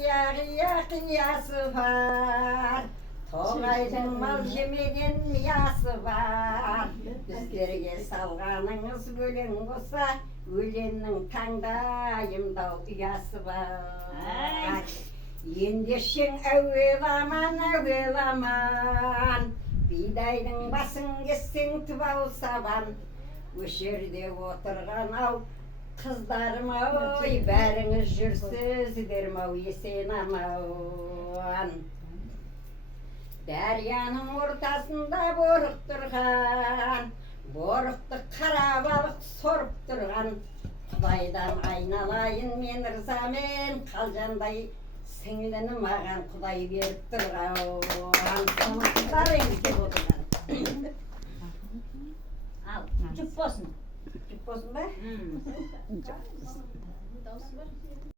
Yerlerin kıyası var. Toğaydın mal yemeden miyası var. Bizlerge salganınız bölen olsa, ölenin tangdayımda uyası var. Yendeşin evvel aman, bidaydın basın kessin tıbal saban. Öşerde oturgan av, kızlarım oy, bәріңіз жүрсіздер мау, esen aman. Дәрияның ортасында борық тұрған, борықты қара балық сорып тұрған. Құдайдан айналайын мен ырзамен, қалжандай сіңліні маған құдай беріп тұрған. Соңғыздар емес деп отырған. Ал, жүп болсын. Жүп болсын ба? Даусы бар.